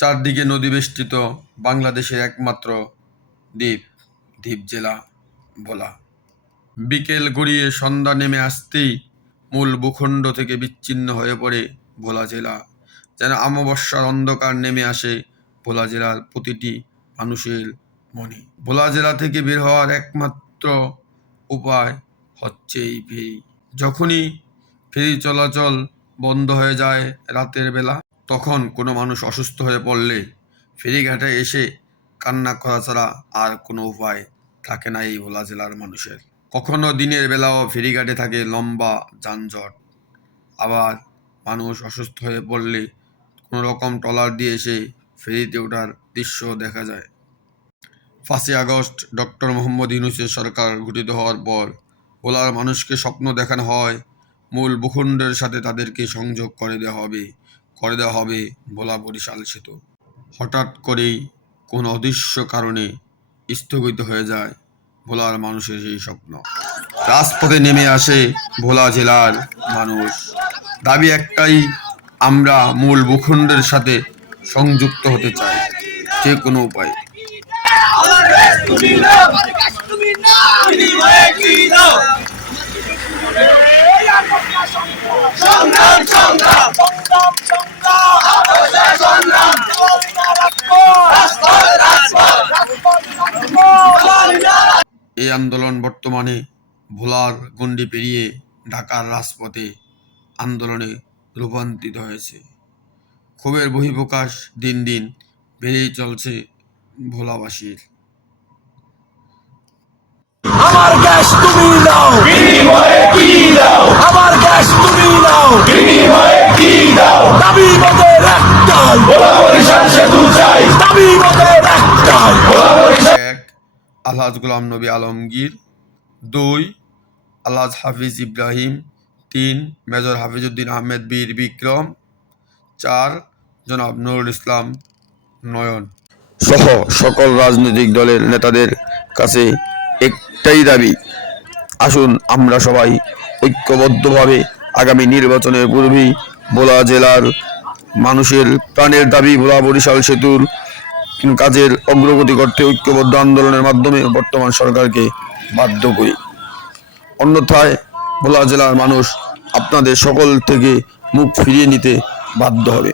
চারদিকে নদী বেষ্টিত বাংলাদেশের একমাত্র দ্বীপ জেলা ভোলা। বিকেল গড়িয়ে সন্ধ্যা নেমে আসতেই মূল ভূখণ্ড থেকে বিচ্ছিন্ন হয়ে পড়ে ভোলা জেলা। যেন অমাবস্যার অন্ধকার নেমে আসে ভোলা জেলার প্রতিটি মানুষের মনে। ভোলা জেলা থেকে বের হওয়ার একমাত্র উপায় হচ্ছে এই ফেরি। যখনই ফেরি চলাচল বন্ধ হয়ে যায় রাতের বেলা, তখন কোনো মানুষ অসুস্থ হয়ে পড়লে ফেরিঘাটে এসে কান্না করা ছাড়া আর কোনো উপায় থাকে না এই ভোলা জেলার মানুষের। কখনো দিনের বেলাও ফেরিঘাটে থাকে লম্বা যানজট। আবার মানুষ অসুস্থ হয়ে পড়লে কোনো রকম ট্রলার দিয়ে এসে ফেরিতে ওঠার দৃশ্য দেখা যায়। 5ই আগস্ট ডক্টর মোহাম্মদ ইউনূসের সরকার গঠিত হওয়ার পর ভোলার মানুষকে স্বপ্ন দেখানো হয় মূল ভূখণ্ডের সাথে তাদেরকে সংযোগ করে দেওয়া হবে ভোলা বরিশাল সেতু। হঠাৎ করেই কোনো অদৃশ্য কারণে স্থগিত হয়ে যায় ভোলার মানুষের সেই স্বপ্ন। রাজপথে নেমে আসে ভোলা জেলার মানুষ। দাবি একটাই, আমরা মূল ভূখণ্ডের সাথে সংযুক্ত হতে চাই যে কোনো উপায়ে। এই আন্দোলন বর্তমানে ভোলার গণ্ডি পেরিয়ে ঢাকার রাজপথে আন্দোলনে রূপান্তরিত হয়েছে। ক্ষোভের বহিঃপ্রকাশ দিন দিন বেড়েই চলছে ভোলাবাসীর। আমার গ্যাস তুমি দাও, বিনিময়ে কি দাও? আমার গ্যাস তুমি দাও, বিনিময়ে কি দাও? দাবি মোদের একটাই, ভোলা বরিশাল সেতু চাই। দাবি মোদের একটাই, ভোলা বরিশাল। 1 আলহাজ গোলাম নবী আলমগীর, 2 আলহাজ হাফিজ ইব্রাহিম, 3 মেজর হাফিজউদ্দিন আহমেদ বীর বিক্রম, 4 জনাব নুরুল ইসলাম নয়ন সহ সকল রাজনৈতিক দলের নেতাদের কাছে একটাই দাবি, আসুন আমরা সবাই ঐক্যবদ্ধভাবে আগামী নির্বাচনের পূর্বেই ভোলা জেলার মানুষের প্রাণের দাবি ভোলা বরিশাল সেতুর কাজের অগ্রগতি করতে ঐক্যবদ্ধ আন্দোলনের মাধ্যমে বর্তমান সরকারকে বাধ্য করি। অন্যথায় ভোলা জেলার মানুষ আপনাদের সকল থেকে মুখ ফিরিয়ে নিতে বাধ্য হবে।